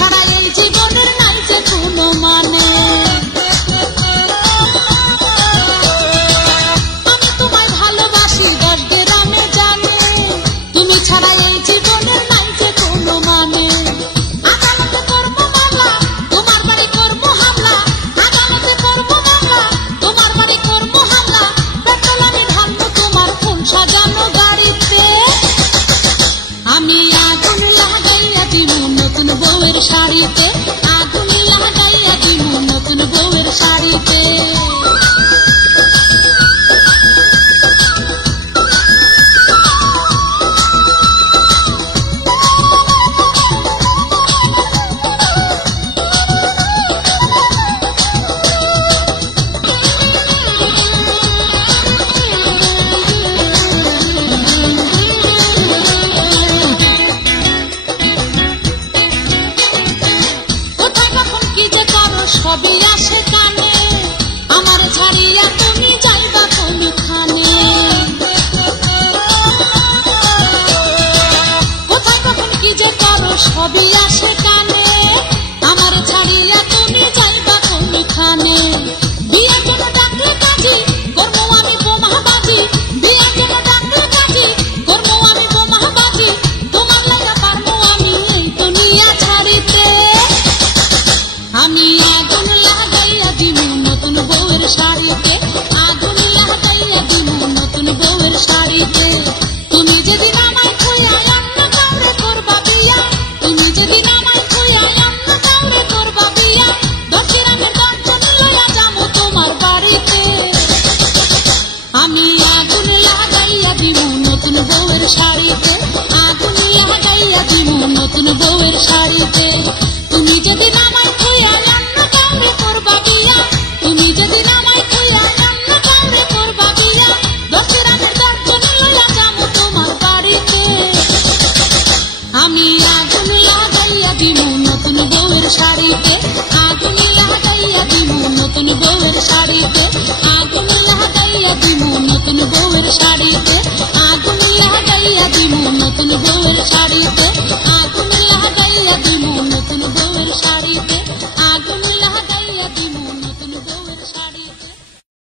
ছাড়া এই জীবনের নাই যে কোনো মানে। আমি তোমায় ভালোবাসি 10 গ্রামে জানে, তুমি ছাড়া এই জীবনের নাই যে কোনো মানে। আদালতে করবো মামলা, তোমার বাড়ি করবো হামলা, আদালতে করবো মামলা, তোমার বাড়ি করবো হামলা, পেট্রোল আমি ঢালবো তোমার ফুল সাজানো গাড়িতে। আমি আগুন লাগাইয়া দিব নতুন বউয়ের শাড়িতে, আগুন লাগাইয়া দিব নতুন বউয়ের শাড়িতে। সবই আসে কানে, আমার ছাড়িয়া তুমি যাইবা কোনখানে। কোথায় কখন কি যে করো সবই আসে কানে, আমার ছাড়িয়া তুমি যাইবা কোনখানে। বিয়ের জন্য ডাকলে কাজী করবো আমি বোমাবাজি, বিয়ের জন্য ডাকলে কাজী করবো আমি বোমাবাজি, তোমার লাগা পারবো আমি এই দুনিয়া ছাড়িতে। আমি আগুন লাগাইয়া দিব নতুন বউয়ের শাড়িতে, আগুন লাগাইয়া দিব নতুন বউয়ের শাড়িতে। তুমি যেদিন আমায় খুইয়া অন্য কাউরে করবা বিয়া, তুমি যেদিন আমায় খুইয়া অন্য কাউরে করবা বিয়া, 10 গ্রামের 10 জন লইয়া যাবো তোমার বাড়িতে। আমি আগুন লাগাইয়া দিব নতুন বউয়ের শাড়িতে, আগুন লাগাইয়া দিব নতুন বউয়ের শাড়িতে। তুমি যেদিন আমায় খুইয়া অন্য কাউরে করবা বিয়া, তুমি যেদিন আমায় খুইয়া অন্য কাউরে করবা বিয়া, 10 গ্রামের 10 জন লইয়া যাবো তোমার বাড়িতে। আমি আগুন লাগাইয়া দিব নতুন বউয়ের শাড়িতে, আগুন লাগাইয়া দিব নতুন বউয়ের শাড়িতে, আগুন লাগাইয়া দিব নতুন বউয়ের শাড়িতে।